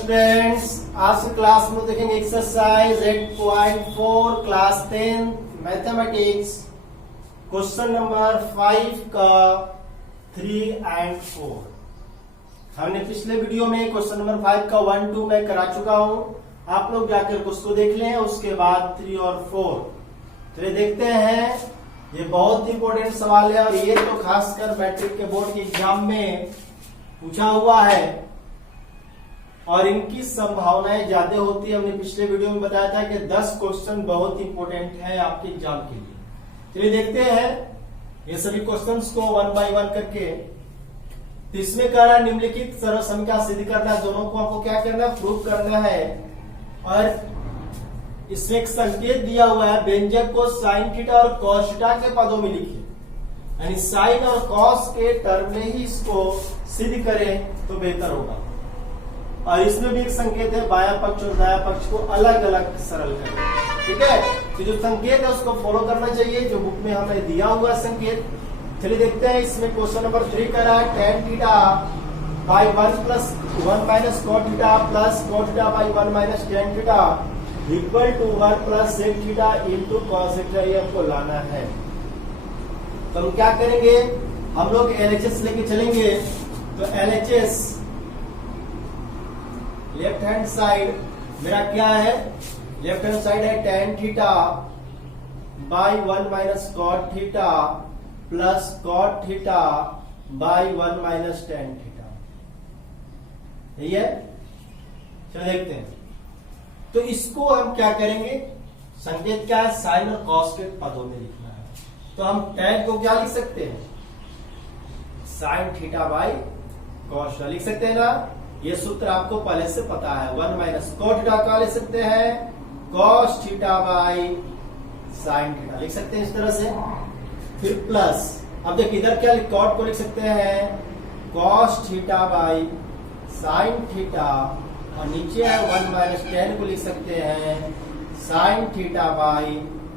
Students, आज की class में देखेंगे exercise 8.4 class 10 mathematics question number 5 का 3 और 4। हमने पिछले वीडियो में क्वेश्चन नंबर 5 का 1, 2 मैं करा चुका हूं। आप लोग जाकर उसको देख लें, उसके बाद 3 और 4। चलिए देखते हैं। ये बहुत इंपॉर्टेंट सवाल है और ये तो खासकर मैट्रिक के बोर्ड के एग्जाम में पूछा हुआ है और इनकी संभावनाएं ज्यादा होती है। हमने पिछले वीडियो में बताया था कि 10 क्वेश्चन बहुत इंपॉर्टेंट है आपके एग्जाम के लिए। चलिए देखते हैं ये सभी क्वेश्चंस को 1 बाय 1 करके। तो इसमें कह रहा है निम्नलिखित सर्व समीकरण सिद्ध करना है। दोनों को आपको क्या करना है, प्रूव करना है। और इसमें एक संकेत दिया हुआ है, व्यंजक को साइन थीटा और कॉस थीटा के पदों में लिखिए, यानी साइन और कॉस के टर्म में ही इसको सिद्ध करें तो बेहतर होगा। और इसमें भी एक संकेत है, बाया पक्ष और दाया पक्ष को अलग अलग सरल करें। ठीक है, तो जो संकेत है उसको फॉलो करना चाहिए, जो बुक में हमें दिया हुआ संकेत। चलिए देखते हैं। इसमें क्वेश्चन नंबर 3 कर रहा है tan theta by 1 plus 1 minus cot theta plus cot theta by 1 minus tan theta equal to 1 plus sec theta into cos theta, ये हमको लाना है। तो हम क्या करेंगे, हम लोग LHS लेके चलेंगे। तो LHS लेफ्ट हैंड साइड मेरा क्या है, लेफ्ट हैंड साइड है tan theta by 1 minus cot theta plus cot theta by 1 minus tan theta. यही है। चलो देखते हैं। तो इसको हम क्या करेंगे, संकेत क्या है, साइन और कॉस के पदों में लिखना है। तो हम tan को क्या लिख सकते हैं, sine theta by cos theta लिख सकते हैं ना। ये सूत्र आपको पहले से पता है। 1 माइनस कॉट थीटा का लिख सकते हैं cos theta by sine theta लिख सकते हैं इस तरह से। फिर प्लस, अब देखिए इधर क्या कॉट को लिख सकते हैं cos theta by sine theta, और नीचे है 1 माइनस tan को लिख सकते हैं sine theta by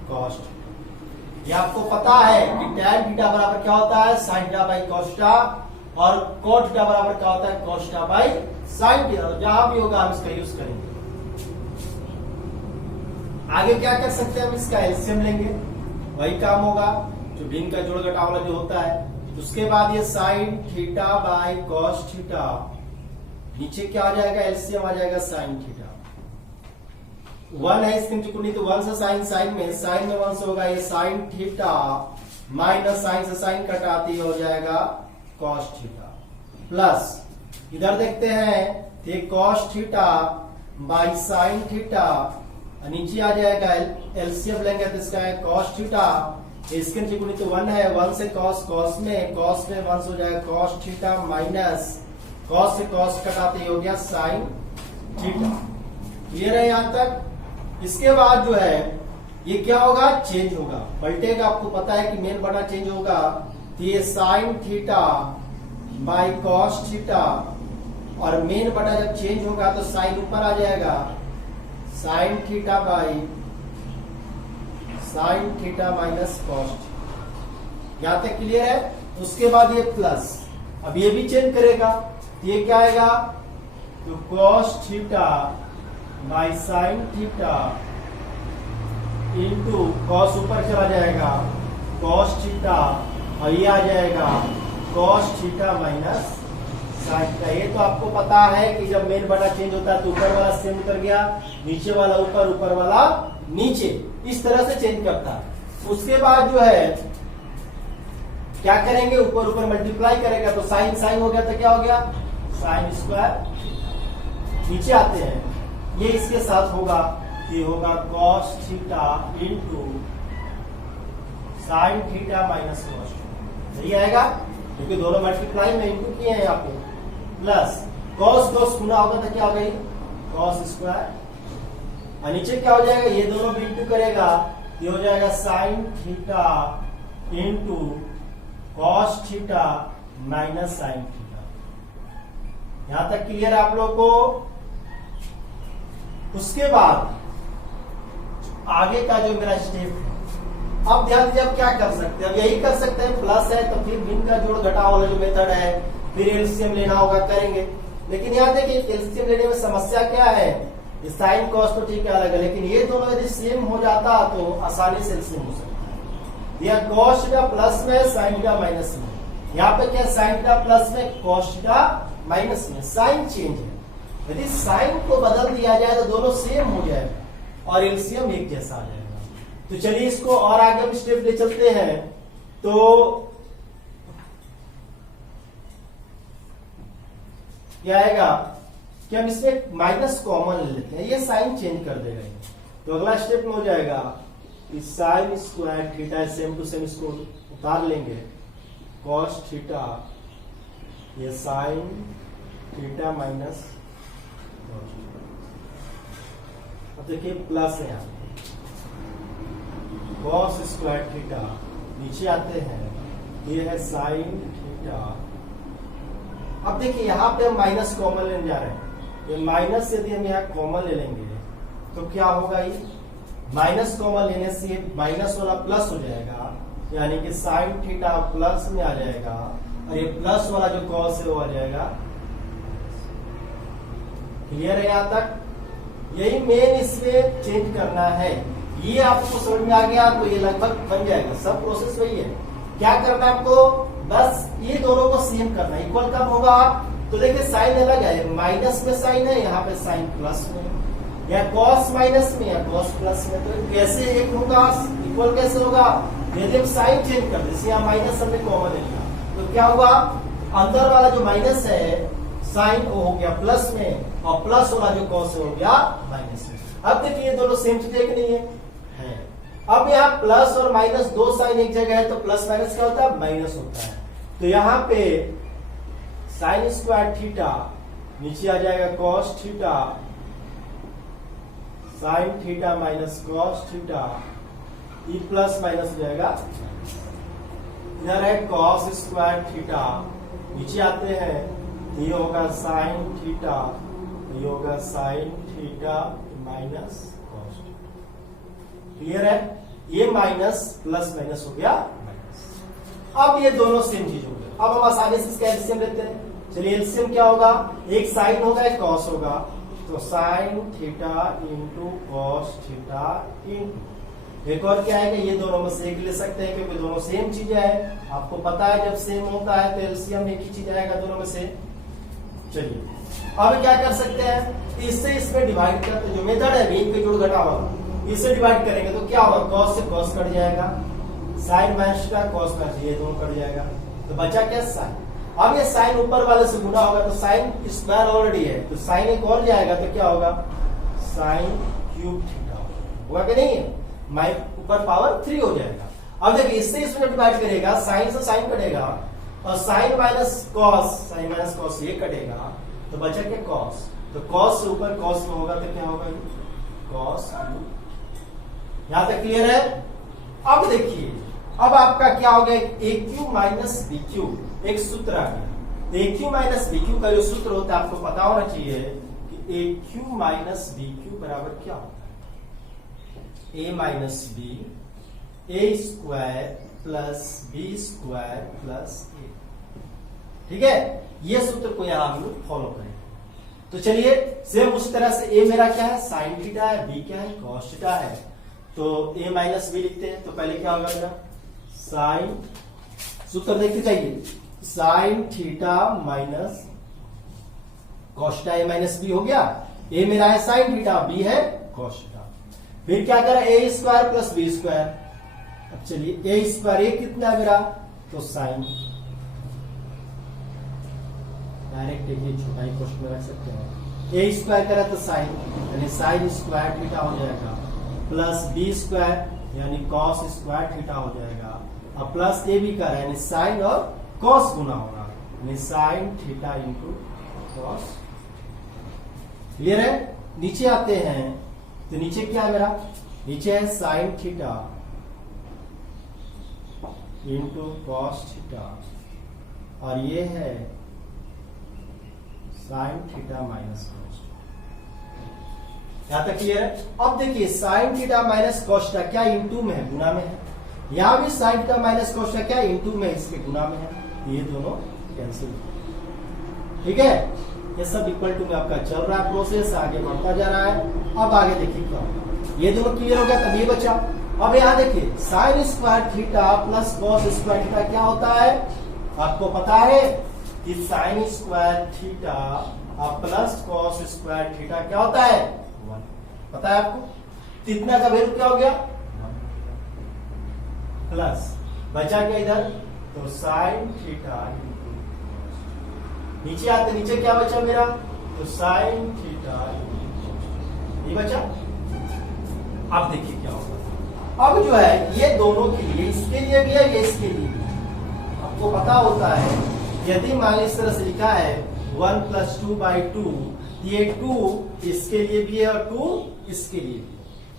cos theta. ये आपको पता है कि tan थीटा बराबर क्या होता है, sine theta by cos theta, और कॉट थीटा बराबर क्या होता है, cos theta by sine theta. जहां भी होगा हम इसका यूज करेंगे। आगे क्या कर सकते हैं, हम इसका एलसीएम लेंगे, वही काम होगा जो भिन्न का जोड़ घटाव वाला जो होता है। उसके बाद ये sine theta by cos theta, नीचे क्या आ जाएगा, एलसीएम आ जाएगा साइन थीटा। 1 है इसके नीचे, तो 1 से साइन, साइन में 1 से होगा ये साइन थीटा माइनस साइन से साइन कटाती हो जाएगा कॉस थीटा, प्लस इधर देखते हैं ये cos theta by sine theta, नीचे आ जाएगा एलसीएम लेंगे तो इसका है कॉस थीटा। इसके नीचे तो 1 है, 1 से कॉस, कॉस में 1 से हो जाएगा कॉस थीटा माइनस कॉस से कॉस कटाते हो गया साइन थीटा। क्लियर है यहां तक। इसके बाद जो है ये क्या होगा, चेंज होगा, पलटेगा। आपको पता है कि मेन बड़ा चेंज होगा। तो ये sine theta by cos theta, और मेन बटा जब चेंज होगा तो साइन ऊपर आ जाएगा, sine theta by sine theta minus cos theta. यहां तक क्लियर है। उसके बाद ये प्लस, अब ये भी चेंज करेगा। ये क्या आएगा, तो cos theta by sine theta into cos ऊपर चला जाएगा कॉस थीटा, और ये आ जाएगा cos theta minus sine theta. ये तो आपको पता है कि जब मेन बटा चेंज होता है तो ऊपर वाला सेम उतर गया, नीचे वाला ऊपर, ऊपर वाला नीचे, इस तरह से चेंज करता है। उसके बाद जो है क्या करेंगे, ऊपर ऊपर मल्टीप्लाई करेगा तो साइन साइन हो गया, तो क्या हो गया साइन स्क्वायर। नीचे आते हैं, ये इसके साथ होगा, ये होगा cos theta into sine theta minus cos theta. यही आएगा क्योंकि दोनों मल्टीप्लाई में इंटू किए हैं यहाँ पे। प्लस कॉस कॉस गुना होगा तो क्या हो गई कॉस स्क्वायर, और नीचे क्या हो जाएगा, ये दोनों भी इंटू करेगा, ये हो जाएगा sine theta into cos theta minus sine theta. यहां तक क्लियर है आप लोग को। उसके बाद आगे का जो मेरा स्टेप है, अब ध्यान दीजिए अब क्या कर सकते हैं, अब यही कर सकते हैं। प्लस है तो फिर भिन्न का जोड़ घटाव वाला जो मेथड है, फिर एलसीएम लेना होगा, करेंगे। लेकिन यहाँ देखिए एलसीएम लेने में समस्या क्या है, साइन कॉस तो ठीक है अलग है, लेकिन ये दोनों यदि सेम हो जाता तो आसानी से एलसीएम हो सकता है। यह कॉस थीटा प्लस में, साइन थीटा माइनस में। यहाँ पे क्या साइन थीटा प्लस में, कॉस थीटा माइनस में, साइन चेंज है। यदि साइन को बदल दिया जाए तो दोनों सेम हो जाएगा और एलसीएम एक जैसा आ जाएगा। तो चलिए इसको और आगे हम स्टेप ले चलते हैं। तो क्या आएगा कि हम इसमें माइनस कॉमन ले लेते हैं, ये साइन चेंज कर देगा। तो अगला स्टेप में हो जाएगा कि sine square theta same to same इसको उतार लेंगे, कॉस थीटा, ये साइन थीटा माइनस, अब देखिए प्लस है यहाँ कॉस स्क्वायर थीटा, नीचे आते हैं ये है साइन थीटा। अब देखिए यहाँ पे हम माइनस कॉमन लेने जा रहे हैं, ये माइनस यदि हम यहाँ कॉमन ले लेंगे तो क्या होगा, ये माइनस कॉमन लेने से माइनस वाला प्लस हो जाएगा, यानी कि साइन थीटा प्लस में आ जाएगा और ये प्लस वाला जो कॉस है वो आ जाएगा। क्लियर है यहाँ तक? यही मेन इसमें चेंज करना है। ये आपको समझ में आ गया तो ये लगभग बन जाएगा, सब प्रोसेस वही है। क्या करना है आपको, बस ये दोनों को सेम करना है। इक्वल कब होगा, तो देखिए साइन अलग है, माइनस में साइन है, यहाँ पे साइन प्लस में, या कॉस माइनस में या कॉस प्लस में। तो कैसे एक होगा, इक्वल कैसे होगा, यदि हम साइन चेंज कर दे, यहाँ माइनस हमने कॉमन लिया तो क्या होगा, अंदर वाला जो माइनस है साइन हो गया प्लस में और प्लस वाला जो कॉस हो गया माइनस में। अब देखिए ये दोनों सेम चीज है कि नहीं है? अब यहाँ प्लस और माइनस दो साइन एक जगह है तो प्लस माइनस क्या होता है, माइनस होता है। तो यहाँ पे साइन स्क्वायर थीटा नीचे आ जाएगा cos theta, sign theta minus cos theta, E plus minus हो जाएगा। इधर है कॉस स्क्वायर थीटा, नीचे आते हैं ये होगा साइन थीटा, ये होगा sign theta minus cos theta. Clear है? ये माइनस प्लस माइनस हो गया माइनस। अब ये दोनों सेम चीज हो गया। अब हम आसानी से इसका एलसीएम लेते हैं। चलिए एलसीएम क्या होगा, एक साइन होगा एक कॉस होगा, तो sine theta into cos theta into एक और क्या है, ये दोनों में से एक ले सकते हैं क्योंकि दोनों सेम चीज है। आपको पता है जब सेम होता है तो एलसीएम एक ही चीज आएगा दोनों में से। चलिए अब क्या कर सकते हैं, इससे इसमें डिवाइड कर, जो मेथड है मीन पे जोड़ घटा होगा, इससे डिवाइड करेंगे तो क्या होगा, कॉस से कॉस कट जाएगा, साइन माइनस का कॉस का ये दोनों कट जाएगा, तो बचा क्या साइन। अब ये साइन ऊपर वाले से गुना होगा तो साइन स्क्वायर ऑलरेडी है तो साइन एक और जाएगा तो क्या होगा, साइन क्यूब थीटा होगा कि नहीं है, ऊपर पावर 3 हो जाएगा। अब देखिए इससे इसमें डिवाइड करेगा, साइन से साइन कटेगा और साइन माइनस कॉस ये कटेगा तो बचा क्या कॉस, तो कॉस से ऊपर कॉस में होगा तो क्या होगा, कॉस क्यूब। यहां तक क्लियर है? अब देखिए अब आपका क्या हो गया, ए क्यू माइनस बी क्यू, एक सूत्र आ गया। ए क्यू माइनस बी क्यू का जो सूत्र होता है आपको पता होना चाहिए कि A cube minus B cube बराबर क्या होता है, A minus B, A square plus B square plus A. ठीक है, ये सूत्र को यहां हम लोग फॉलो करेंगे। तो चलिए सेम उस तरह से ए मेरा क्या है, साइन थीटा है, बी क्या है, कॉस थीटा है, तो ए माइनस बी लिखते हैं। तो पहले क्या होगा मेरा, साइन, सूत्र देखते जाइए, sine theta minus cos theta, A minus B हो गया। ए मेरा है साइन थीटा, बी है कॉस थीटा। फिर क्या करा, A square plus B square. अब चलिए ए स्क्वायर ये कितना है मेरा, तो साइन, डायरेक्ट ये छोटा ही क्वेश्चन में रख सकते हैं। ए स्क्वायर करा तो साइन, यानी साइन स्क्वायर थीटा हो जाएगा, प्लस बी स्क्वायर यानी कॉस स्क्वायर थीटा हो जाएगा, और प्लस ए भी करा यानी साइन और कॉस गुना होगा, यानी sine theta into cos. Clear है? नीचे आते हैं तो नीचे क्या है मेरा, नीचे है sine theta into cos theta, और ये है साइन थीटा माइनस कॉस। यहां तक क्लियर है? अब देखिए sign theta minus cos theta क्या इंटू में है, गुना में है। यहां भी sign theta minus cos theta क्या इंटू में है, इसके गुना में है, ये दोनों कैंसिल। ठीक है, ये सब इक्वल टू में आपका चल रहा है प्रोसेस, आगे बढ़ता जा रहा है। अब आगे देखिए क्या होगा, ये दोनों क्लियर हो गया, तब ये बचा। अब यहाँ देखिए sign square theta plus cos square theta क्या होता है, आपको पता है कि sine square theta plus cos square theta क्या होता है, 1, पता है आपको। इतना का वैल्यू क्या हो गया, प्लस बचा क्या इधर, तो साइन थीटा, नीचे आते नीचे क्या बचा मेरा, तो साइन थीटा ये बचा। अब देखिए क्या होगा, अब जो है ये दोनों के लिए, इसके लिए भी है ये इसके लिए भी, आपको पता होता है यदि मान ली इस तरह से लिखा है 1 + 2/2, ये 2 इसके लिए भी है और 2 इसके लिए भी,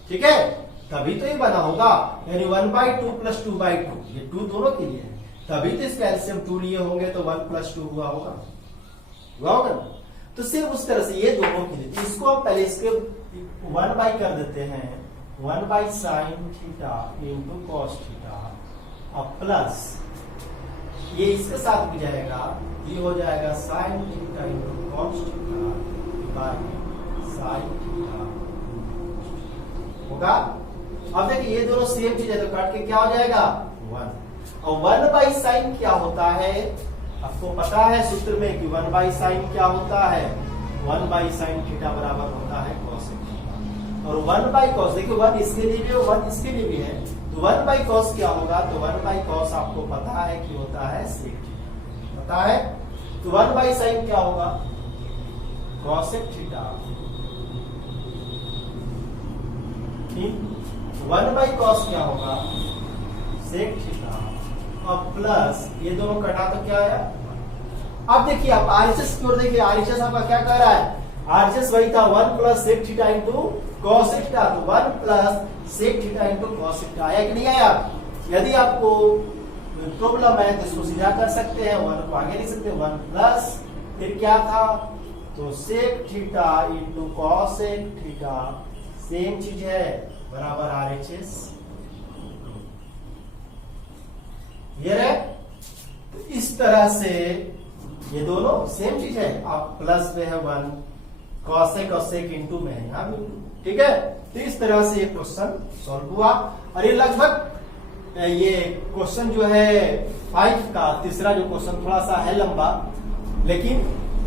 ठीक है, तभी तो ये बना होगा। यानी 1/2 + 2/2, ये 2 दोनों के लिए है, तभी तो इसका एलसीएम 2 लिए होंगे, तो 1 + 2 हुआ होगा ना। तो सिर्फ उस तरह से ये दोनों के लिए, तो इसको हम पहले इसके 1 कर देते हैं, 1/sin theta into cos theta, अब प्लस ये इसके साथ भी जाएगा, ये हो जाएगा sine theta into cos theta by sine theta होगा। अब देखिए ये दोनों सेम चीज है, तो काट के क्या हो जाएगा 1, और 1/sin क्या होता है, आपको पता है सूत्र में कि 1/sin क्या होता है, 1/sin थीटा बराबर होता है cos थीटा, और 1/cos, देखिए 1 इसके लिए भी है 1 इसके लिए भी है, तो 1/cos क्या होगा, तो 1/cos आपको पता है कि होता है sec थीटा, पता है, तो 1/sin क्या होगा, cos थीटा, ठीक, 1/cos क्या होगा, sec थीटा, अब प्लस ये दोनों कटा तो क्या आया। अब देखिए आप आरएचएस की ओर देखिए, आरएचएस आपका क्या कह रहा है, आरएचएस वही था 1 + sec theta into cos theta, तो 1 + sec theta into cos theta आया कि नहीं आया। यदि आपको प्रॉब्लम है तो इसको सीधा कर सकते हैं, 1 को आगे लिख सकते हैं, 1 प्लस फिर क्या था, तो sec theta into cos theta, same चीज है, बराबर आरएचएस, ये है। तो इस तरह से ये दोनों सेम चीज है, आप प्लस में है 1, कॉसेक और सेक इंटू में है यहाँ भी, ठीक है। तो इस तरह से ये क्वेश्चन सॉल्व हुआ, और ये लगभग ये क्वेश्चन जो है 5 का तीसरा जो क्वेश्चन थोड़ा सा है लंबा, लेकिन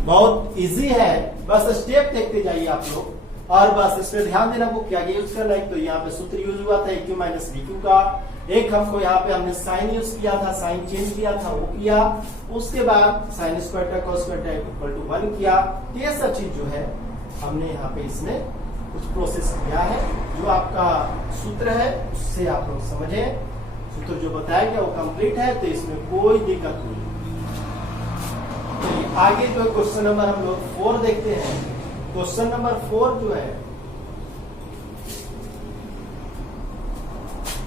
बहुत इजी है, बस स्टेप देखते जाइए आप लोग, और बस इस पर ध्यान देना को क्या यूज करना है। तो यहाँ पे सूत्र यूज हुआ था AQ - BQ का, एक हमको यहाँ पे हमने साइन यूज किया था, साइन चेंज किया था वो किया, उसके बाद साइन स्क्वायर था कॉस स्क्वायर था इक्वल टू 1 किया। ये सब चीज जो है हमने यहाँ पे इसमें कुछ प्रोसेस किया है, जो आपका सूत्र है उससे आप लोग समझे, सूत्र जो बताया गया वो कंप्लीट है, तो इसमें कोई दिक्कत नहीं। तो आगे जो क्वेश्चन नंबर हम लोग 4 देखते हैं, क्वेश्चन नंबर 4 जो है,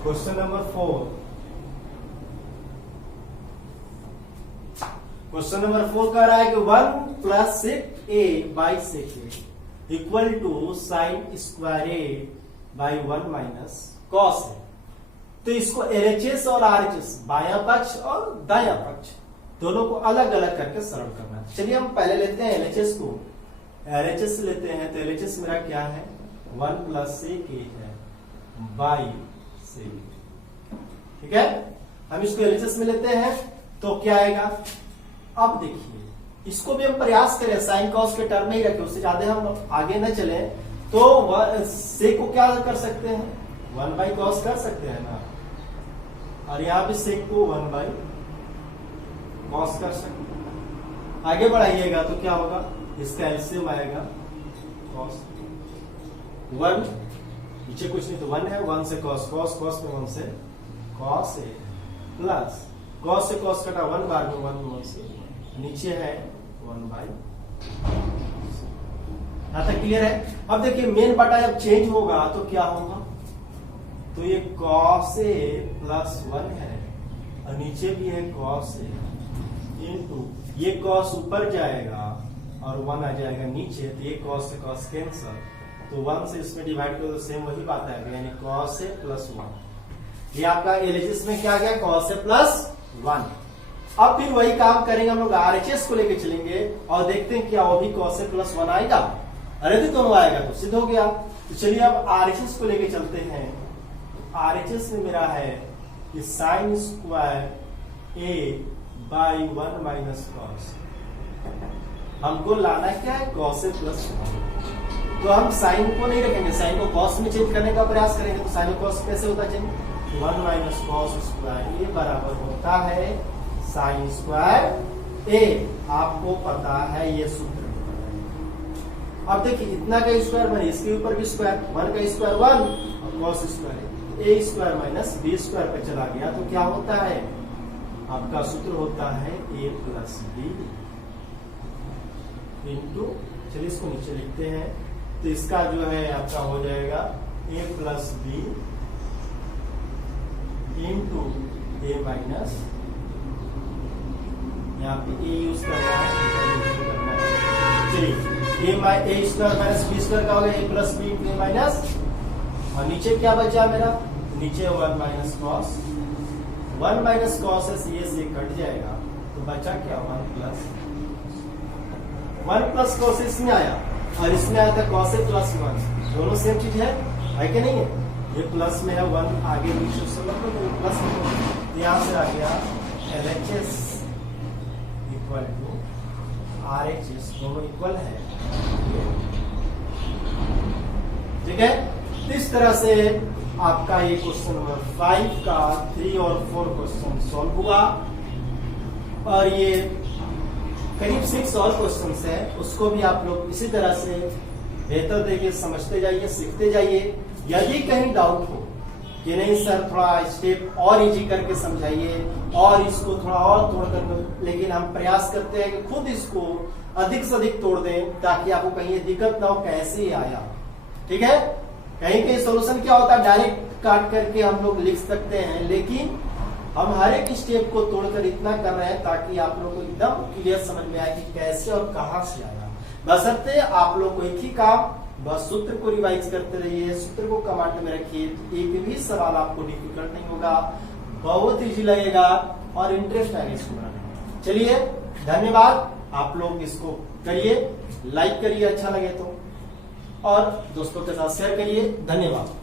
क्वेश्चन नंबर 4, क्वेश्चन नंबर 4 कह रहा है कि 1 + sec a by sec a equal to sine square a by 1 - cos a। तो इसको LHS और RHS, बायां पक्ष और दायां पक्ष दोनों को अलग अलग करके सरल करना है। चलिए हम पहले लेते हैं LHS को, LHS लेते हैं, तो LHS मेरा क्या है, 1 + sec a है बाई sec, ठीक है। हम इसको LHS में लेते हैं तो क्या आएगा, अब देखिए इसको भी हम प्रयास करें साइन कॉस के टर्म में ही रखें, उससे ज्यादा हम आगे न चले, तो सेक को क्या कर सकते हैं, 1/cos कर सकते हैं ना, और यहाँ भी सेक को 1/cos कर सकते हैं। आगे बढ़ाइएगा तो क्या होगा, इसका एलसीएम आएगा cos 1, नीचे कुछ नहीं तो 1 है, 1 से cos, cos में 1 से cos a प्लस cos से cos कटा 1 बार में 1 से नीचे है 1/, यहां तक क्लियर है। अब देखिए मेन बटा जब चेंज होगा तो क्या होगा, तो ये cos a + 1 है, और नीचे भी है cos a इंटू ये cos ऊपर जाएगा और 1 आ जाएगा नीचे, तो ये cos से cos कैंसल, तो 1 से इसमें डिवाइड करो तो सेम वही बात आएगा, यानी cos a + 1। ये आपका LHS में क्या गया, cos a + 1, अब फिर वही काम करेंगे, हम लोग RHS को लेके चलेंगे और देखते हैं क्या वो भी cos से प्लस 1 आएगा। अरे तो दोनों आएगा तो सिद्ध हो गया। तो चलिए अब RHS को लेके चलते हैं। RHS में मेरा है कि sine square A by 1 minus cos, हमको लाना क्या है cos से प्लस 1। तो हम साइन को नहीं रखेंगे, साइन को cos में चेंज करने का प्रयास करेंगे। तो साइन cos कैसे होता है, 1 माइनस कॉस स्क्वायर A बराबर होता है साइन स्क्वायर A। आपको पता है ये सूत्र। अब देखिए इतना का स्क्वायर बने, इसके ऊपर भी स्क्वायर, 1 का स्क्वायर 1 और cos square A square minus B square पे चला गया तो क्या होता है, आपका सूत्र होता है A प्लस B इंटू, चलिए इसको नीचे लिखते हैं। तो इसका जो है आपका हो जाएगा A plus B into A minus, यहाँ पे A यूज करना है। चलिए A square minus B square का हो गया A plus B into A minus, और नीचे क्या बचा मेरा, नीचे 1 माइनस कॉस, 1 माइनस कॉस ये से कट जाएगा तो बचा क्या 1 प्लस कॉस इसमें आया और इसमें आया था कॉस प्लस 1, दोनों सेम चीज है कि नहीं है। ये प्लस में है 1 आगे पीछे से मतलब प्लस में, यहाँ से आ गया LHS इक्वल टू RHS, दोनों इक्वल है। ठीक है, इस तरह से आपका ये क्वेश्चन नंबर 5 का 3 और 4 क्वेश्चन सॉल्व हुआ। और ये करीब 6 और क्वेश्चन है, उसको भी आप लोग इसी तरह से बेहतर तरीके समझते जाइए, सीखते जाइए। यदि कहीं डाउट हो कि नहीं सर थोड़ा स्टेप और इजी करके समझाइए और इसको थोड़ा और तोड़ कर, लेकिन हम प्रयास करते हैं कि खुद इसको अधिक से अधिक तोड़ दें ताकि आपको कहीं दिक्कत ना हो कैसे ही आया। ठीक है, कहीं कहीं सोल्यूशन क्या होता है डायरेक्ट काट करके हम लोग लिख सकते हैं, लेकिन हम हर एक स्टेप को तोड़कर इतना कर रहे हैं ताकि आप लोग को एकदम क्लियर समझ में आए कि कैसे और कहां से आया। बशर्ते आप लोग को एक ही काम, बस सूत्र को रिवाइज करते रहिए, सूत्र को कमांड में रखिए, एक भी सवाल आपको डिफिकल्ट नहीं होगा, बहुत इजी लगेगा और इंटरेस्ट आएगा इसको बनाने में। चलिए धन्यवाद, आप लोग इसको करिए, लाइक करिए अच्छा लगे तो, और दोस्तों के साथ शेयर करिए। धन्यवाद।